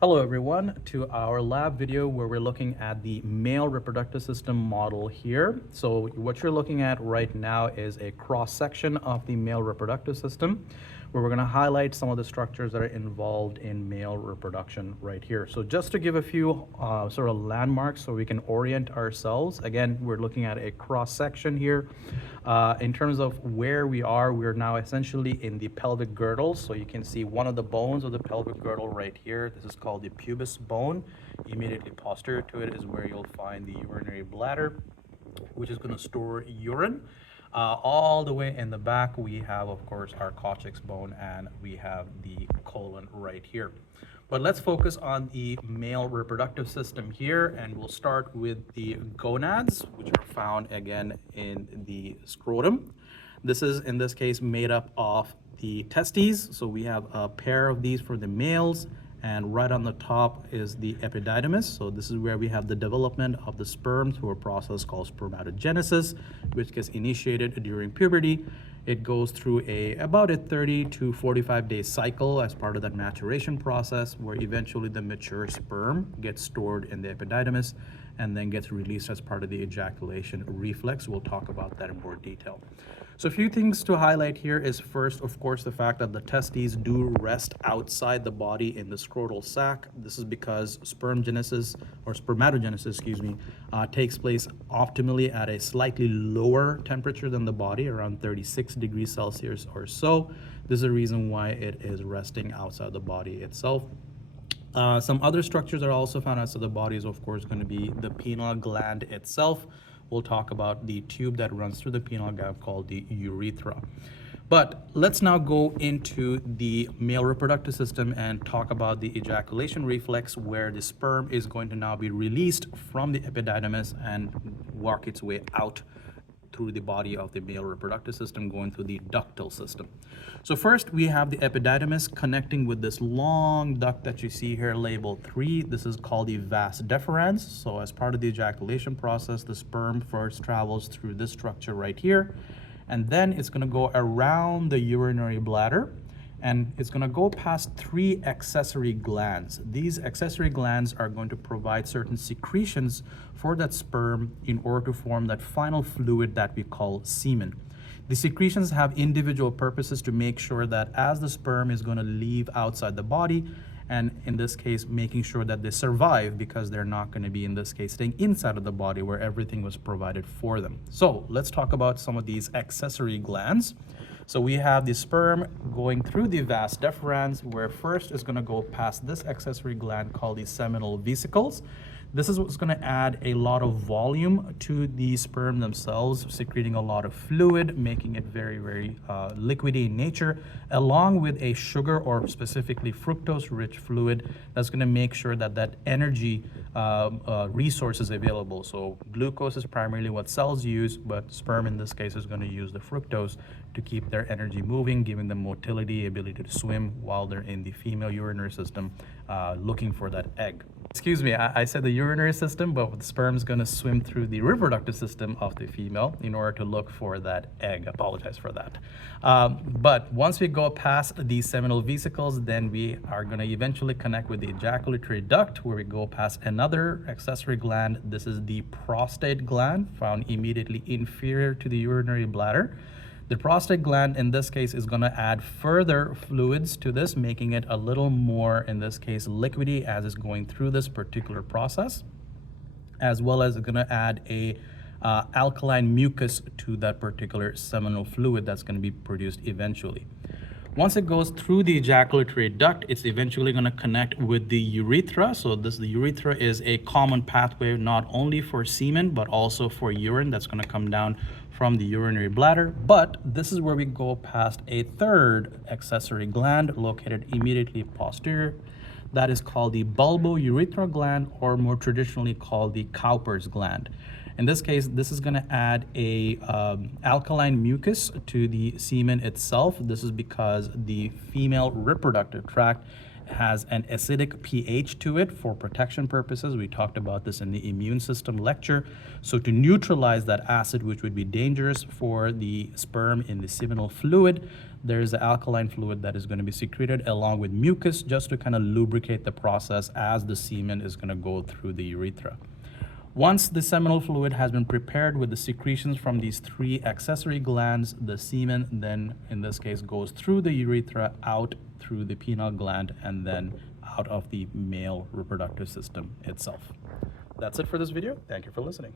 Hello everyone to our lab video where we're looking at the male reproductive system model here. So what you're looking at right now is a cross section of the male reproductive system where we're going to highlight some of the structures that are involved in male reproduction right here. So just to give a few sort of landmarks so we can orient ourselves, again, we're looking at a cross section here. In terms of where we're now essentially in the pelvic girdle. So you can see one of the bones of the pelvic girdle right here. This is called the pubis bone. Immediately posterior to it is where you'll find the urinary bladder, which is going to store urine. All the way in the back, we have, of course, our coccyx bone, and we have the colon right here. But let's focus on the male reproductive system here, and we'll start with the gonads, which are found again in the scrotum. This is, in this case, made up of the testes. So we have a pair of these for the males, and right on the top is the epididymis. So this is where we have the development of the sperm through a process called spermatogenesis, which gets initiated during puberty. It goes through about a 30 to 45 day cycle as part of that maturation process, where eventually the mature sperm gets stored in the epididymis and then gets released as part of the ejaculation reflex. We'll talk about that in more detail. So a few things to highlight here is first, of course, the fact that the testes do rest outside the body in the scrotal sac. This is because spermatogenesis, takes place optimally at a slightly lower temperature than the body, around 36 degrees Celsius or so. This is the reason why it is resting outside the body itself. Some other structures that are also found outside the body is, of course, going to be the penile gland itself. We'll talk about the tube that runs through the penile gland called the urethra. But let's now go into the male reproductive system and talk about the ejaculation reflex, where the sperm is going to now be released from the epididymis and work its way out through the body of the male reproductive system, going through the ductal system. So first we have the epididymis connecting with this long duct that you see here labeled 3. This is called the vas deferens. So as part of the ejaculation process, the sperm first travels through this structure right here, and then it's going to go around the urinary bladder, and it's going to go past 3 accessory glands. These accessory glands are going to provide certain secretions for that sperm in order to form that final fluid that we call semen. The secretions have individual purposes to make sure that as the sperm is going to leave outside the body, and in this case making sure that they survive, because they're not going to be, in this case, staying inside of the body where everything was provided for them. So let's talk about some of these accessory glands. So we have the sperm going through the vas deferens, where first is going to go past this accessory gland called the seminal vesicles. This is what's going to add a lot of volume to the sperm themselves, secreting a lot of fluid, making it very, very liquidy in nature, along with a sugar, or specifically fructose-rich fluid, that's going to make sure that that energy resource is available. So glucose is primarily what cells use, but sperm in this case is going to use the fructose to keep their energy moving, giving them motility, ability to swim while they're in the female urinary system looking for that egg. Excuse me, I said the urinary system, but the sperm is going to swim through the reproductive system of the female in order to look for that egg. Apologize for that. But once we go past the seminal vesicles, then we are going to eventually connect with the ejaculatory duct, where we go past another accessory gland. This is the prostate gland, found immediately inferior to the urinary bladder. The prostate gland in this case is going to add further fluids to this, making it a little more, in this case, liquidy as it's going through this particular process, as well as it's going to add a alkaline mucus to that particular seminal fluid that's going to be produced eventually. Once it goes through the ejaculatory duct, it's eventually going to connect with the urethra. So the urethra is a common pathway not only for semen, but also for urine that's going to come down from the urinary bladder. But this is where we go past a third accessory gland located immediately posterior. That is called the bulbourethral gland, or more traditionally called the Cowper's gland. In this case, this is going to add a alkaline mucus to the semen itself. This is because the female reproductive tract has an acidic pH to it for protection purposes. We talked about this in the immune system lecture. So to neutralize that acid, which would be dangerous for the sperm in the seminal fluid, there is an alkaline fluid that is going to be secreted along with mucus just to kind of lubricate the process as the semen is going to go through the urethra. Once the seminal fluid has been prepared with the secretions from these 3 accessory glands, the semen then, in this case, goes through the urethra, out through the penile gland, and then out of the male reproductive system itself. That's it for this video. Thank you for listening.